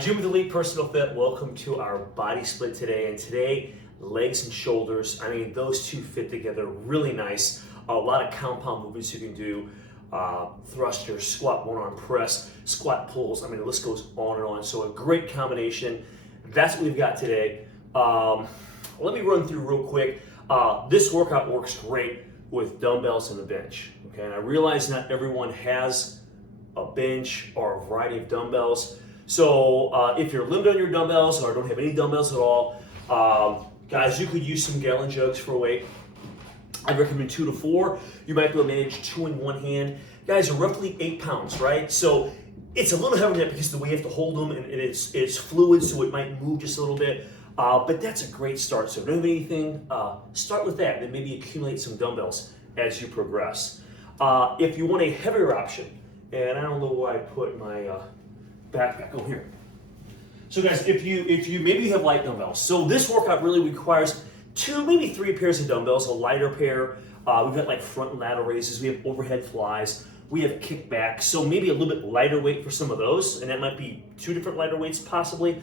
Jim with Elite Personal Fit. Welcome to our body split today. And today, legs and shoulders. I mean, those two fit together really nice. A lot of compound movements you can do. Thruster, squat, one arm press, squat pulls. I mean, the list goes on and on. So a great combination. That's what we've got today. Let me run through real quick. This workout works great with dumbbells and the bench. Okay, and I realize not everyone has a bench or a variety of dumbbells. So if you're limited on your dumbbells or don't have any dumbbells at all, guys, you could use some gallon jugs for weight. I'd recommend 2 to 4. You might be able to manage 2 in one hand. Guys are roughly 8 pounds, right? So it's a little heavier than that because of the way you have to hold them, and it's fluid, so it might move just a little bit. But that's a great start. So if you don't have anything, start with that. Then maybe accumulate some dumbbells as you progress. If you want a heavier option, and I don't know why I put my backpack over here. So guys, if you maybe you have light dumbbells. So this workout really requires 2, maybe 3 pairs of dumbbells, a lighter pair. We've got like front and lateral raises. We have overhead flies. We have kickbacks. So maybe a little bit lighter weight for some of those, and that might be 2 different lighter weights possibly.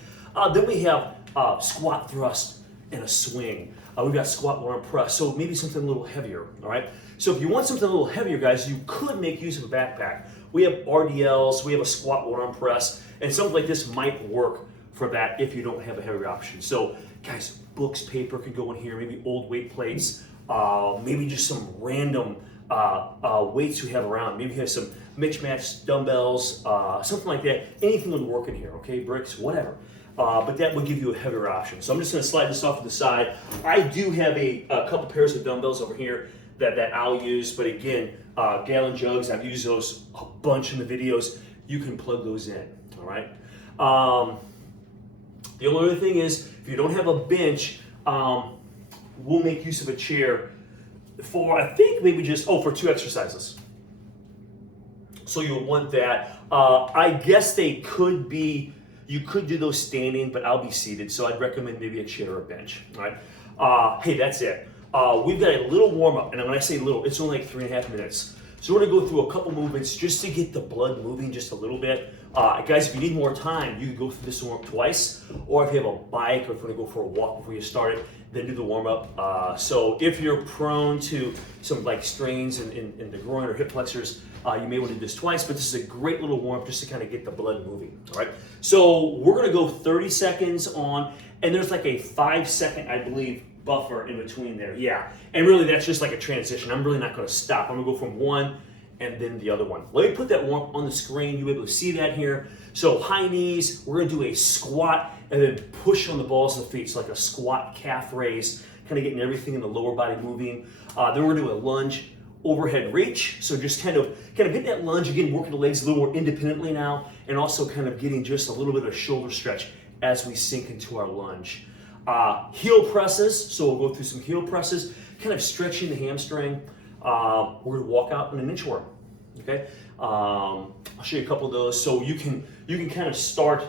Then we have squat thrust and a swing. We've got squat one arm press. So maybe something a little heavier. All right. So if you want something a little heavier, guys, you could make use of a backpack. We have RDLs, we have a squat one arm press, and something like this might work for that if you don't have a heavier option. So guys, books, paper could go in here, maybe old weight plates, maybe just some random weights you have around. Maybe you have some mix-match dumbbells, something like that. Anything would work in here, okay? Bricks, whatever. But that would give you a heavier option. So I'm just gonna slide this off to the side. I do have a couple pairs of dumbbells over here that I'll use, but again, gallon jugs, I've used those a bunch in the videos. You can plug those in, all right? The only other thing is, if you don't have a bench, we'll make use of a chair for, I think maybe just, for 2 exercises. So you'll want that. I guess they could be, you could do those standing, but I'll be seated, so I'd recommend maybe a chair or a bench, all right? Hey, that's it. We've got a little warm up, and when I say little, it's only like 3.5 minutes. So we're gonna go through a couple movements just to get the blood moving just a little bit. Guys, if you need more time, you can go through this warm up twice, or if you have a bike or if you wanna go for a walk before you start it, then do the warm up. So if you're prone to some like strains in the groin or hip flexors, you may wanna do this twice, but this is a great little warm up just to kind of get the blood moving, all right? So we're gonna go 30 seconds on, and there's like a 5-second, I believe, buffer in between there, yeah. And really that's just like a transition. I'm really not gonna stop. I'm gonna go from one and then the other one. Let me put that one on the screen. You'll be able to see that here. So high knees, we're gonna do a squat and then push on the balls of the feet. So like a squat calf raise, kind of getting everything in the lower body moving. Then we're gonna do a lunge overhead reach. So just kind of get that lunge, again, working the legs a little more independently now, and also kind of getting just a little bit of shoulder stretch as we sink into our lunge. Heel presses, so we'll go through some heel presses, kind of stretching the hamstring. We're gonna walk out in an inchworm, okay? I'll show you a couple of those. So you can kind of start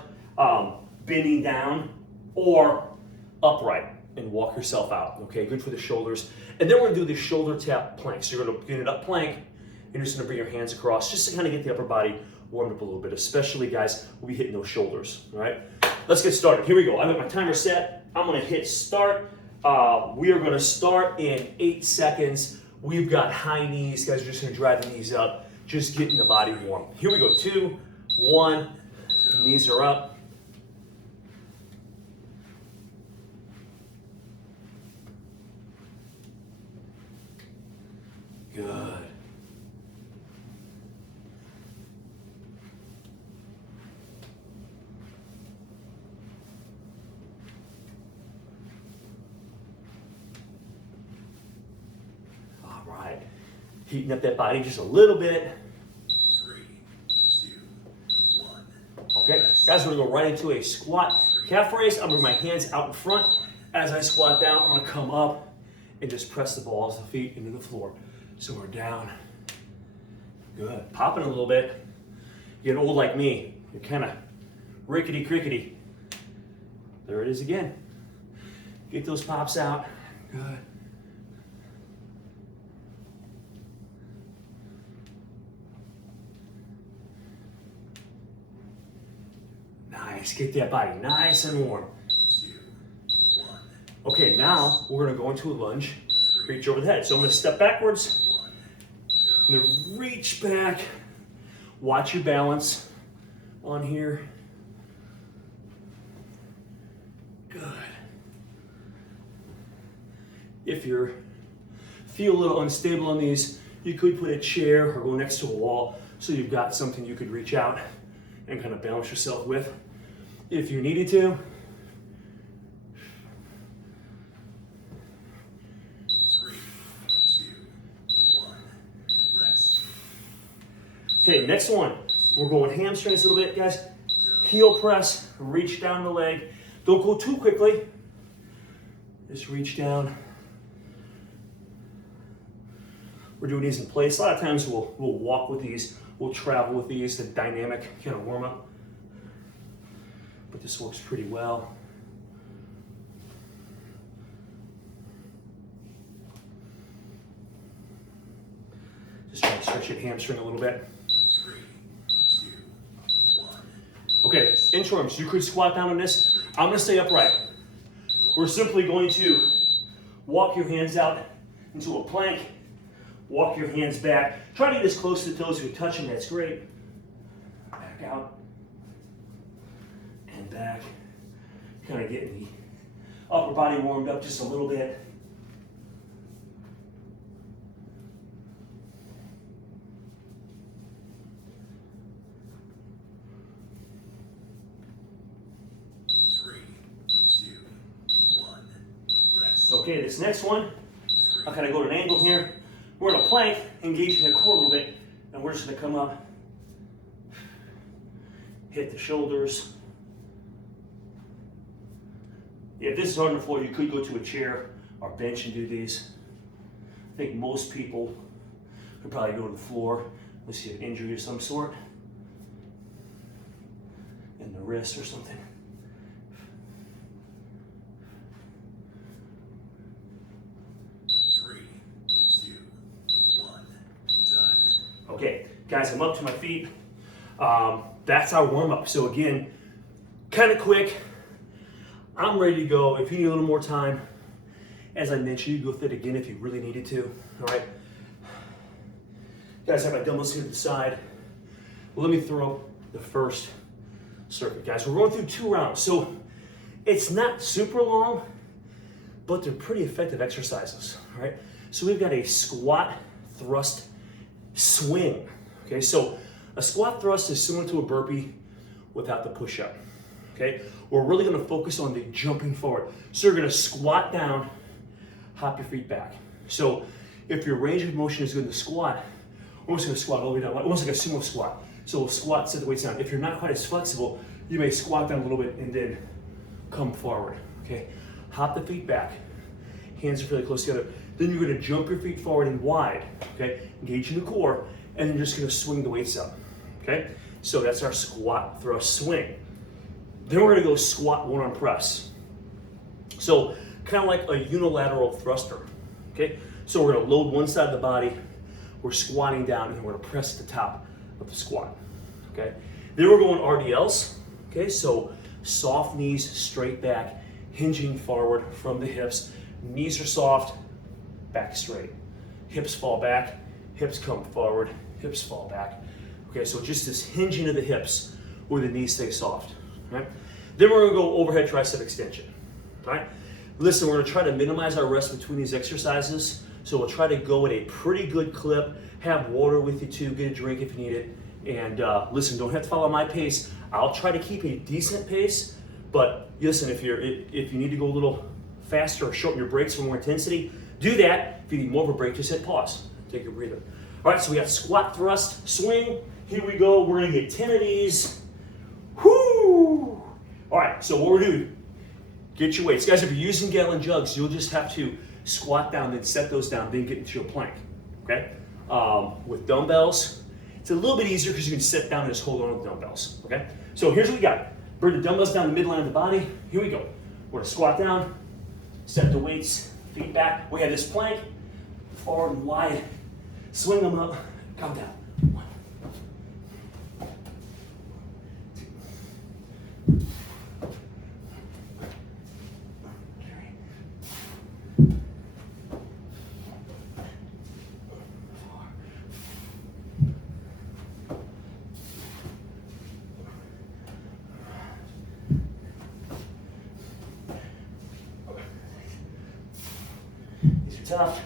bending down or upright and walk yourself out, okay? Good for the shoulders. And then we're gonna do the shoulder tap plank. So you're gonna get it up plank, you're just gonna bring your hands across just to kind of get the upper body warmed up a little bit, especially guys, we'll be hitting those shoulders, all right? Let's get started. Here we go. I've got my timer set. I'm gonna hit start. We are gonna start in 8 seconds. We've got high knees. Guys are just gonna drive the knees up, just getting the body warm. Here we go, 2, 1, knees are up. Good. Heating up that body just a little bit. 3, 2, 1. Okay, guys, we're gonna go right into a squat calf raise. I'm gonna bring my hands out in front. As I squat down, I'm gonna come up and just press the balls of the feet into the floor. So we're down. Good. Popping a little bit. You get old like me, you're kind of rickety crickety. There it is again. Get those pops out. Good. Nice. Get that body nice and warm. 2, 1, Okay, now we're gonna go into a lunge. Reach over the head. So I'm gonna step backwards. 1, I'm gonna reach back. Watch your balance on here. Good. If you feel a little unstable on these, you could put a chair or go next to a wall so you've got something you could reach out and kind of balance yourself with if you needed to. 3, 2, 1, rest. Okay, next one. We're going hamstrings a little bit, guys. Heel press, reach down the leg. Don't go too quickly. Just reach down. We're doing these in place. A lot of times we'll walk with these, we'll travel with these, the dynamic kind of warm up. But this works pretty well. Just try to stretch your hamstring a little bit. 3, 2, 1. Okay, inchworms, you could squat down on this. I'm gonna stay upright. We're simply going to walk your hands out into a plank, walk your hands back. Try to get as close to the toes as you're touching, that's great. Back out and back. Kind of getting the upper body warmed up just a little bit. Okay, this next one, I'll kind of go to an angle here. We're in a plank, engaging the core a little bit, and we're just gonna come up, hit the shoulders. If this is hard on the floor, you could go to a chair or bench and do these. I think most people could probably go to the floor unless you have an injury of some sort in the wrist or something. Okay, guys, I'm up to my feet. That's our warm up. So again, kind of quick. I'm ready to go. If you need a little more time, as I mentioned, you can go fit again if you really needed to. All right. Guys, I have my dumbbells here to the side. Let me throw the first circuit, guys. We're going through 2 rounds. So it's not super long, but they're pretty effective exercises. All right. So we've got a squat, thrust, swing. Okay, so a squat thrust is similar to a burpee without the push-up. Okay, we're really going to focus on the jumping forward. So you're going to squat down, hop your feet back. So if your range of motion is good in the squat, we're just going to squat all the way down, almost like a sumo squat. So we'll squat, set the weights down. If you're not quite as flexible, you may squat down a little bit and then come forward. Okay, hop the feet back. Hands are fairly close together. Then you're going to jump your feet forward and wide. Okay, engage in the core, and then you're just going to swing the weights up. Okay, so that's our squat, thrust, swing. Then we're going to go squat, one-arm press. So kind of like a unilateral thruster. Okay, so we're going to load one side of the body. We're squatting down, and we're going to press at the top of the squat. Okay, then we're going RDLs. Okay, so soft knees, straight back, hinging forward from the hips. Knees are soft, back straight. Hips fall back, hips come forward, hips fall back. Okay, so just this hinging of the hips where the knees stay soft. Right? Then we're gonna go overhead tricep extension. All right? Listen, we're gonna try to minimize our rest between these exercises. So we'll try to go at a pretty good clip, have water with you too, get a drink if you need it. And listen, don't have to follow my pace. I'll try to keep a decent pace, but listen, if you need to go a little faster or shorten your breaks for more intensity, do that. If you need more of a break, just hit pause. Take a breather. All right, so we got squat, thrust, swing. Here we go. We're gonna get 10 of these. Whoo! All right, so what we're doing, get your weights. Guys, if you're using gallon jugs, you'll just have to squat down, then set those down, then get into your plank, okay? With dumbbells, it's a little bit easier because you can sit down and just hold on to the dumbbells, okay? So here's what we got. Bring the dumbbells down the midline of the body. Here we go. We're gonna squat down, set the weights, feet back. We have this plank, forward and wide. Swing them up, come down. 1, 2, top.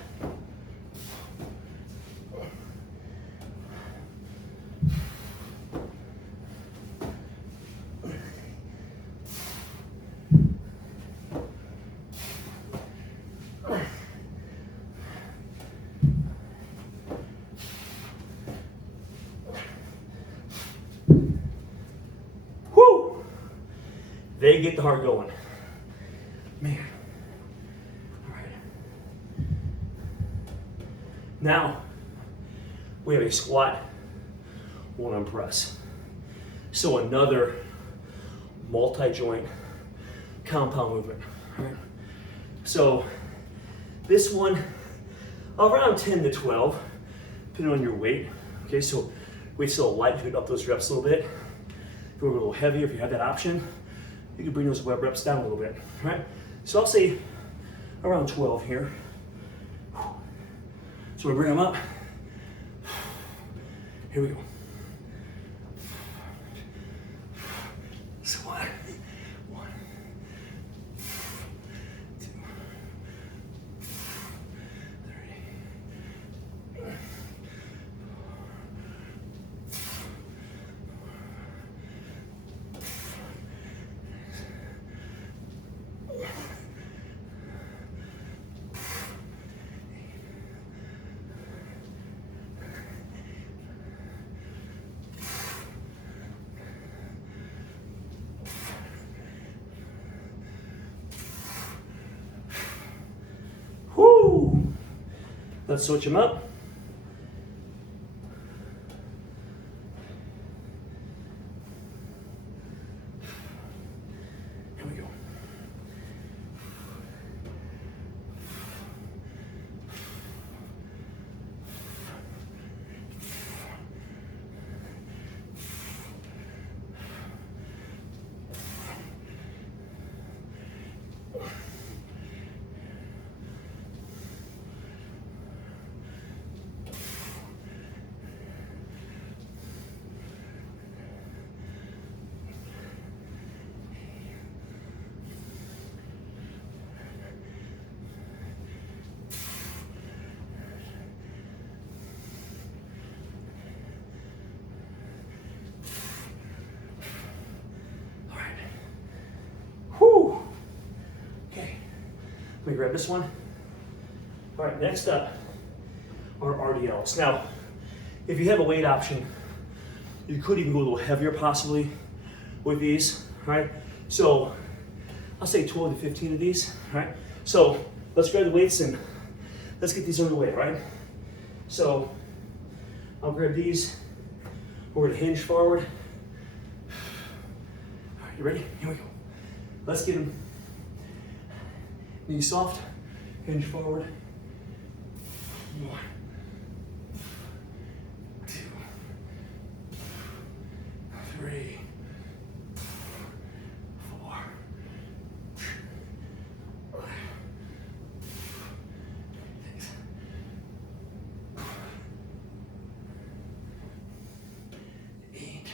Whoo! They get the heart going. Man. All right. Now, we have a squat, one arm press. So another multi-joint compound movement. All right. So this one, around 10 to 12, depending on your weight. Okay, so weight's still light, you can up those reps a little bit. If you were a little heavier, if you have that option, you can bring those web reps down a little bit. All right. So I'll say around 12 here. So we bring them up. Here we go. Squat. 1, 2, 3. Whoo! Let's switch them up. Here we go. Whew. Okay, let me grab this one. All right, next up are RDLs. Now, if you have a weight option, you could even go a little heavier possibly with these, all right? So I'll say 12 to 15 of these, all right? So let's grab the weights and let's get these underway, right? So I'll grab these, we're gonna hinge forward. All right, you ready? Here we go. Let's get them. Knees soft, hinge forward. 1, 2, 3, 4, 5, 6, 8.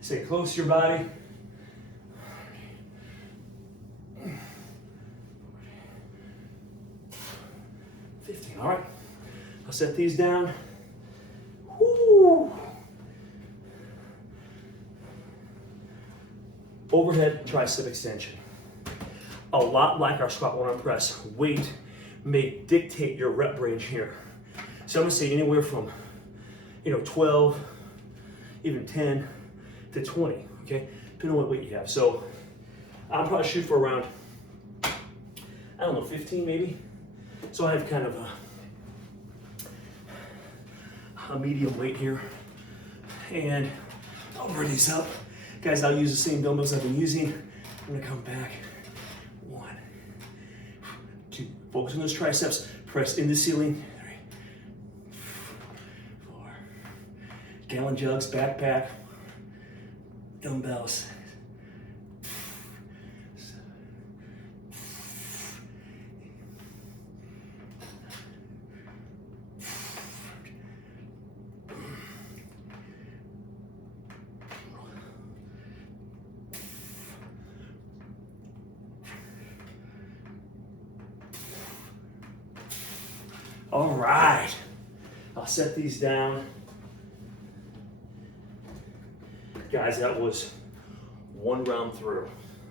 Stay close to your body. 15, all right. I'll set these down. Woo. Overhead tricep extension. A lot like our squat one arm press, weight may dictate your rep range here. So I'm gonna say anywhere from 12, even 10 to 20, okay? Depending on what weight you have. So I'll probably shoot for around, 15 maybe. So I have kind of a medium weight here. And I'll bring these up. Guys, I'll use the same dumbbells I've been using. I'm gonna come back. 1, 2, focus on those triceps, press in the ceiling. 3, 4, gallon jugs, backpack, dumbbells. 7. All right. I'll set these down. Guys, that was one round through.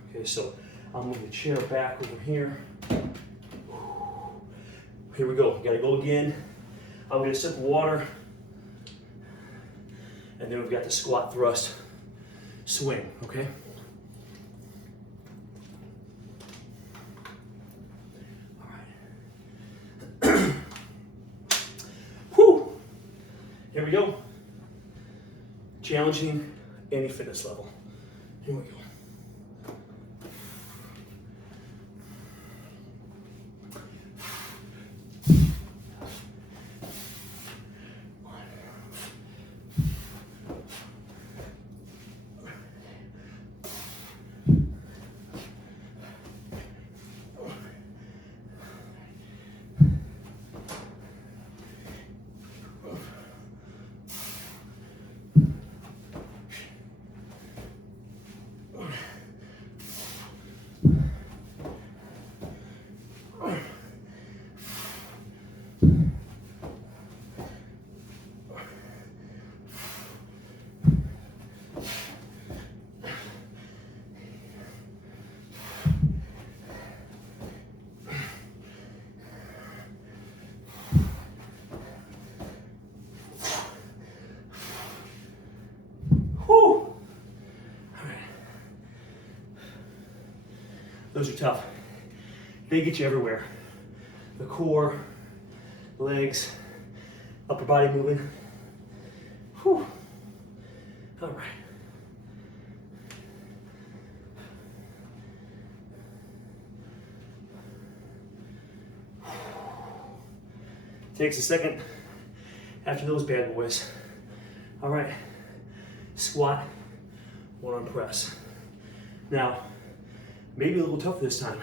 Okay, so I'll move the chair back over here. Here we go. Gotta go again. I'll get a sip of water. And then we've got the squat thrust swing, okay? All right. Whew. Here we go. Challenging any fitness level. Here we go. Those are tough. They get you everywhere. The core, legs, upper body moving. Whew. All right. Takes a second after those bad boys. All right, squat, one arm press. Now, maybe a little tough this time.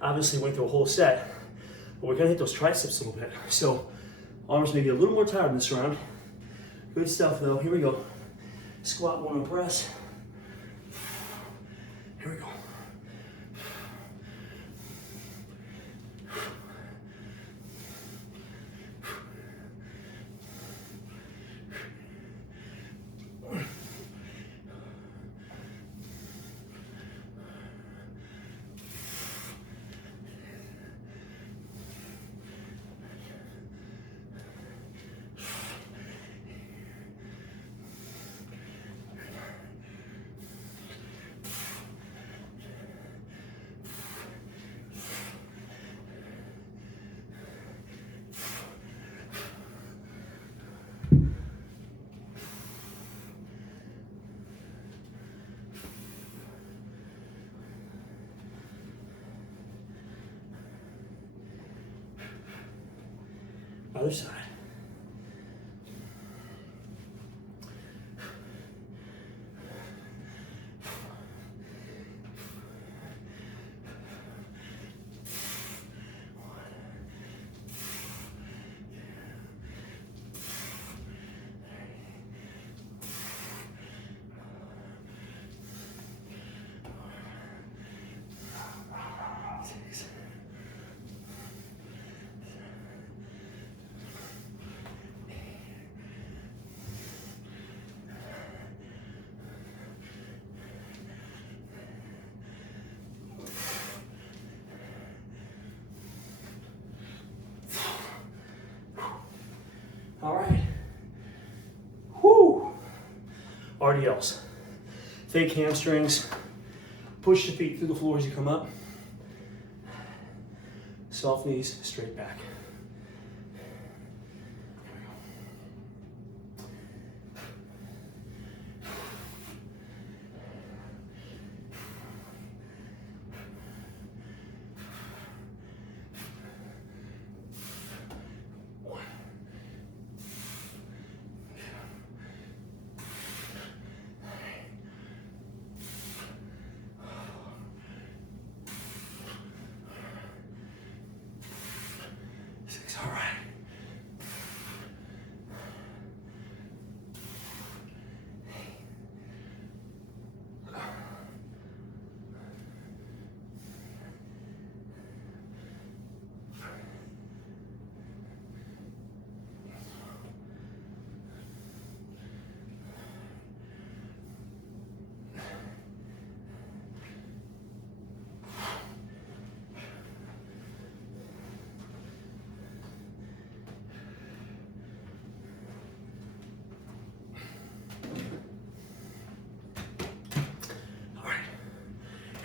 Obviously went through a whole set, but we're gonna hit those triceps a little bit. So arms may be a little more tired in this round. Good stuff though, here we go. Squat, one arm press. Here we go. Other side. All right. Whoo. RDLs. Fake hamstrings. Push the feet through the floor as you come up. Soft knees, straight back.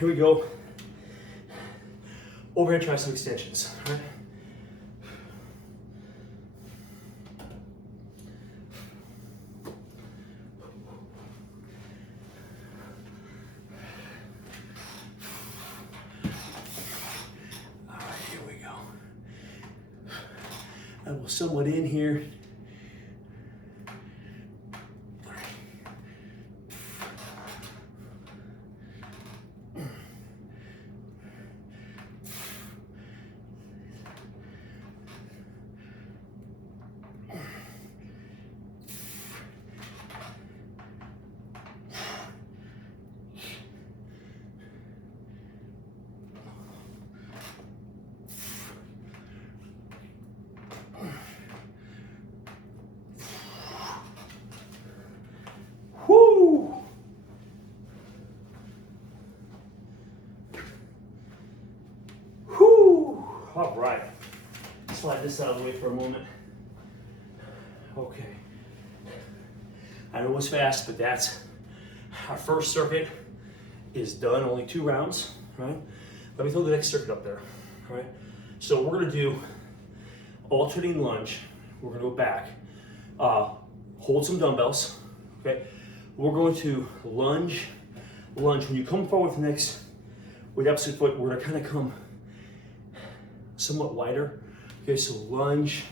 here we go. Overhead tricep extensions, all right? All right, here we go. I will somewhat in here. Whoo! Whoo! All right. Slide this out of the way for a moment. Okay. I know it was fast, but that's our first circuit is done. Only 2 rounds, right? Let me throw the next circuit up there, all right? So we're gonna do alternating lunge. We're gonna go back. Hold some dumbbells, okay? We're going to lunge. When you come forward with the next, with the opposite foot, we're gonna kind of come somewhat wider. Okay, so lunge,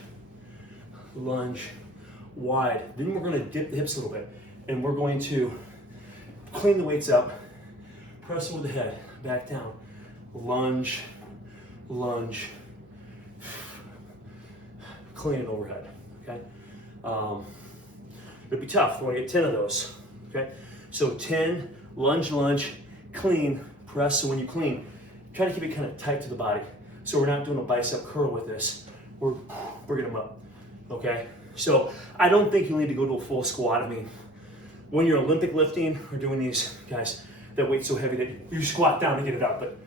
wide. Then we're gonna dip the hips a little bit, and we're going to clean the weights up, press with the head, back down. Lunge, clean and overhead, okay? It'll be tough, we wanna get 10 of those, okay? So 10, lunge, clean, press. So when you clean, try to keep it kind of tight to the body. So we're not doing a bicep curl with this. We're bringing them up, okay? So I don't think you need to go to a full squat. I mean, when you're Olympic lifting or doing these, guys, that weight's so heavy that you squat down to get it up, but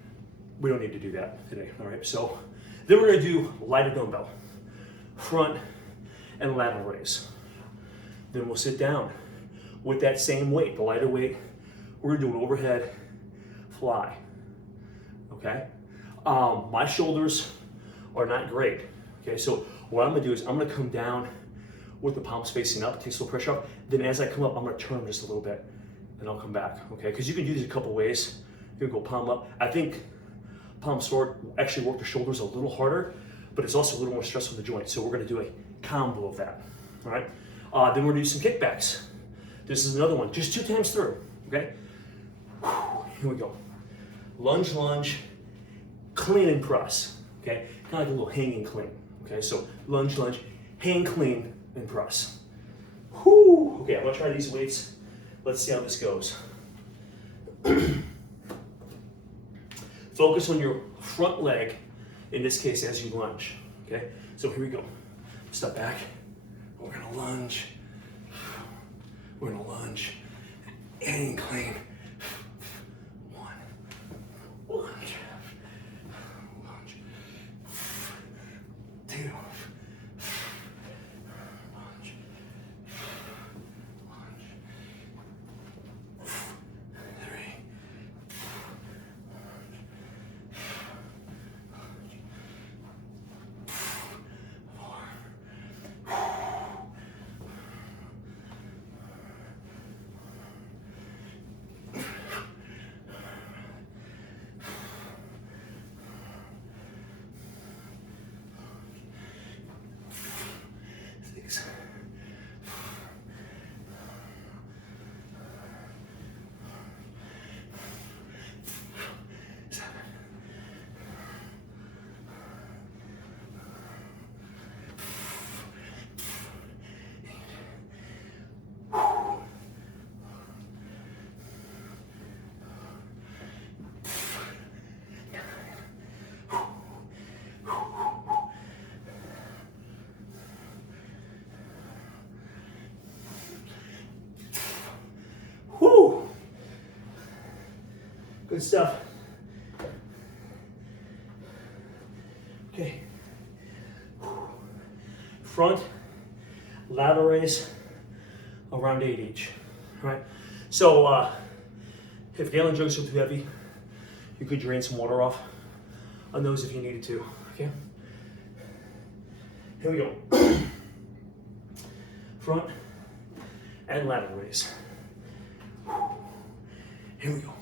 we don't need to do that today, all right? So then we're gonna do lighter dumbbell, front and lateral raise. Then we'll sit down with that same weight, the lighter weight. We're gonna do an overhead fly, okay? My shoulders are not great, okay? So what I'm gonna do is I'm gonna come down with the palms facing up, take some pressure up. Then as I come up, I'm gonna turn just a little bit and I'll come back, okay? Because you can do these a couple ways. You can go palm up. I think palms forward actually work the shoulders a little harder, but it's also a little more stress on the joint. So we're gonna do a combo of that, all right? Then we're gonna do some kickbacks. This is another one, just 2 times through, okay? Here we go. Lunge, clean and press, okay? Kind of like a little hanging clean, okay? So lunge, hang clean and press. Whoo! Okay, I'm gonna try these weights. Let's see how this goes. Focus on your front leg, in this case, as you lunge, okay? So here we go. Step back. We're gonna lunge. We're gonna lunge. Hang clean. Lunge. 2. Lunge. 3. 4. 6. 7. Whoo! Good stuff. Okay. Front, lateral raise, around 8 each. All right. So if Galen jugs are too heavy, You could drain some water off on those if you needed to, okay? Here we go. Front and lateral raise. Here we go.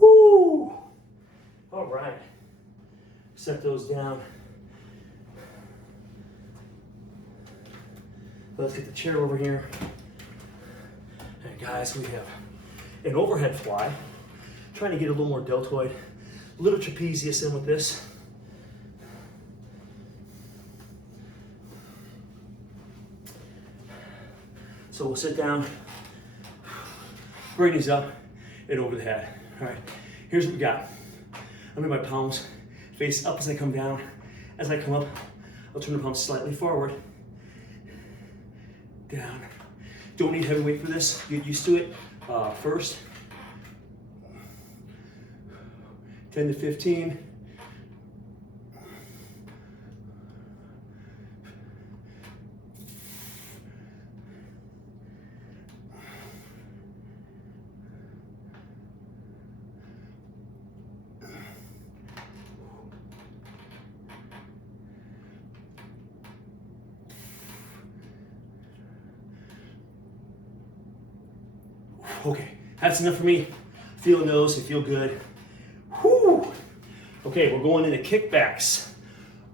Whoo! All right. Set those down. Let's get the chair over here. And guys, we have an overhead fly. Trying to get a little more deltoid, a little trapezius in with this. So we'll sit down, bring these up and over the head. All right, here's what we got. I'm in my palms face up as I come down. As I come up, I'll turn the palms slightly forward. Down. Don't need heavy weight for this. Get used to it first. 10 to 15. Okay, that's enough for me. Feel those, they feel good. Whew. Okay, we're going into kickbacks.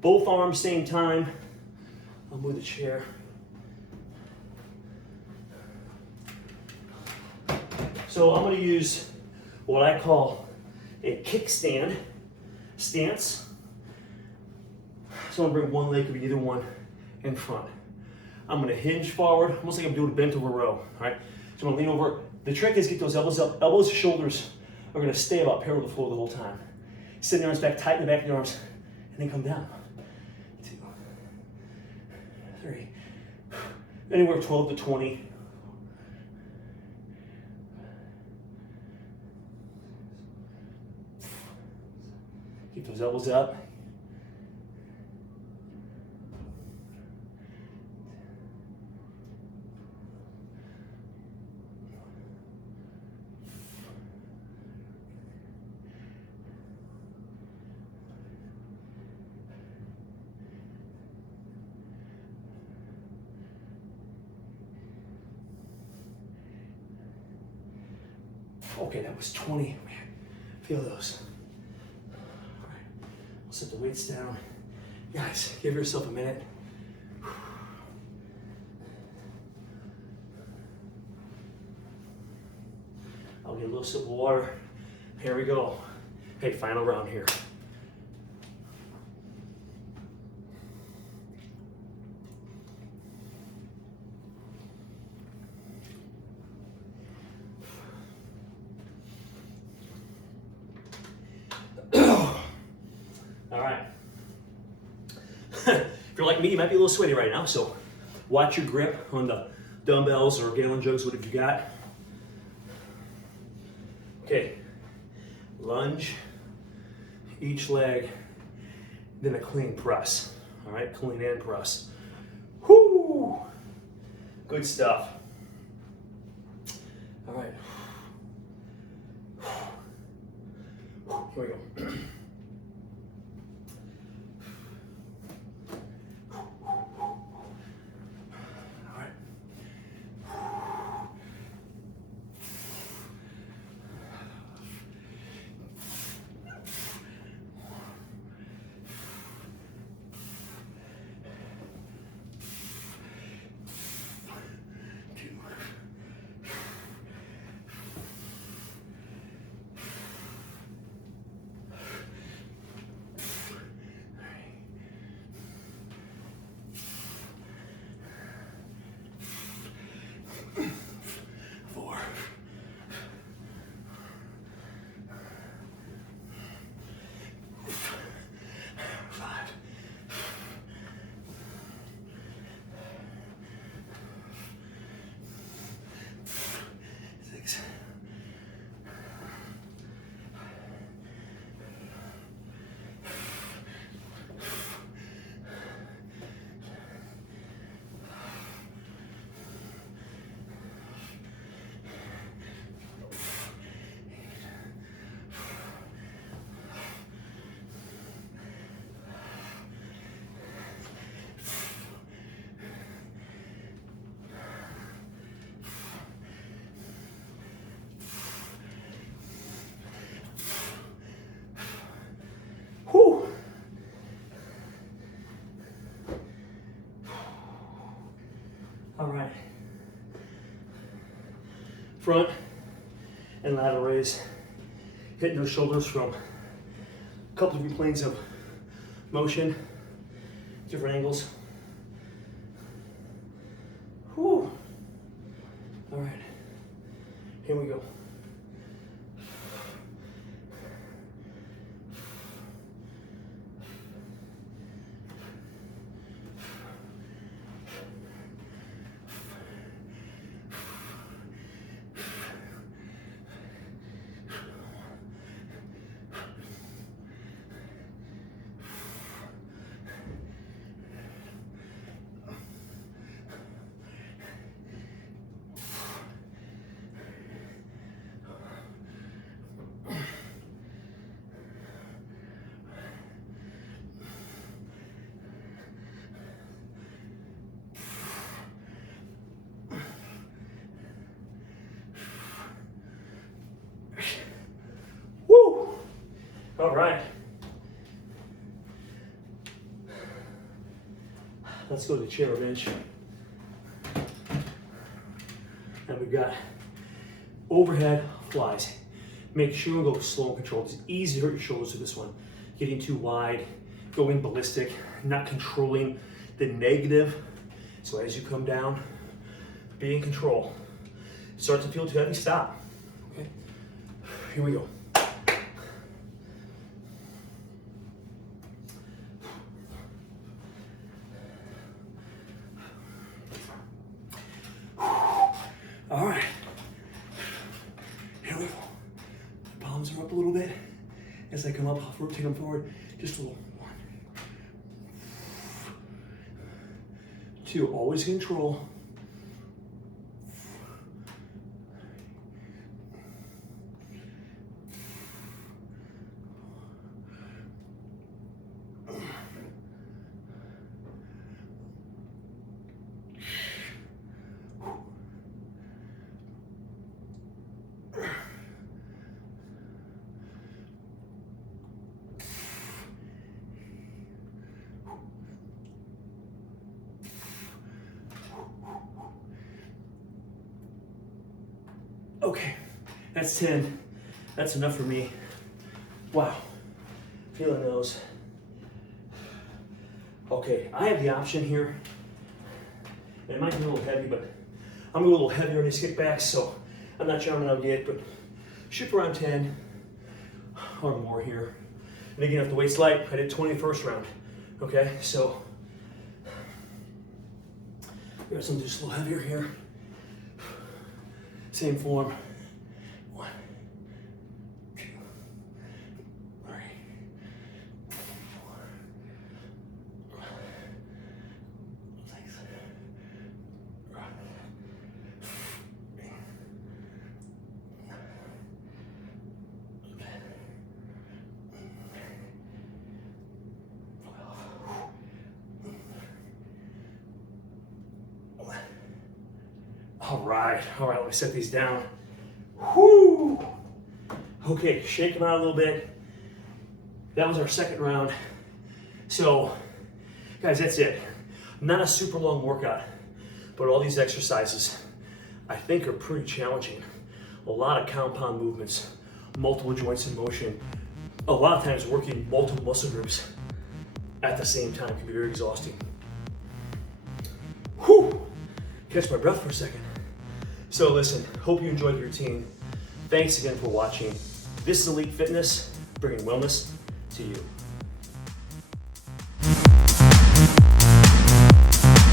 Both arms, same time. I'll move the chair. So I'm gonna use what I call a kickstand stance. So I'm gonna bring one leg of either one in front. I'm gonna hinge forward, almost like I'm doing a bent over row, all right? So I'm gonna lean over. The trick is get those elbows up. Elbows, shoulders are gonna stay about parallel to the floor the whole time. Send the arms back, tighten the back of the arms, and then come down. 2, 3, anywhere 12 to 20. Keep those elbows up. Okay, that was 20. Man, feel those. All right, we'll set the weights down. Guys, give yourself a minute. I'll get a little sip of water. Here we go. Okay, final round here. All right. If you're like me, you might be a little sweaty right now, so watch your grip on the dumbbells or gallon jugs, whatever you got. Okay, lunge, each leg, then a clean press. All right, clean and press. Whoo! Good stuff. All right. Here we go. front and lateral raise, hitting those shoulders from a couple different planes of motion, different angles. Whew. All right, here we go. All right. Let's go to the chair or bench. And we've got overhead flies. Make sure you go slow and controlled. It's easy to hurt your shoulders with this one. Getting too wide, going ballistic, not controlling the negative. So as you come down, be in control. Start to feel too heavy, stop. Okay, here we go. All right, here we go. The palms are up a little bit. As I come up, I'll rotate them forward. Just a little. 1, 2, always control. 1. Okay, that's 10. That's enough for me. Wow, feeling those. Okay, I have the option here. It might be a little heavy, but I'm going to go a little heavier on these kickbacks, so I'm not sure I'm going to get, but shoot for around 10 or more here. And again, if the weight's light, I did 20 first round. Okay, so we got something just a little heavier here. Same form. 1, 2, 3, 4, 6, 7. All right, let me set these down. Whoo! Okay, shake them out a little bit. That was our second round. So, guys, that's it. Not a super long workout, but all these exercises I think are pretty challenging. A lot of compound movements, multiple joints in motion. A lot of times working multiple muscle groups at the same time can be very exhausting. Whew! Catch my breath for a second. So listen, hope you enjoyed the routine. Thanks again for watching. This is Elite Fitness, bringing wellness to you.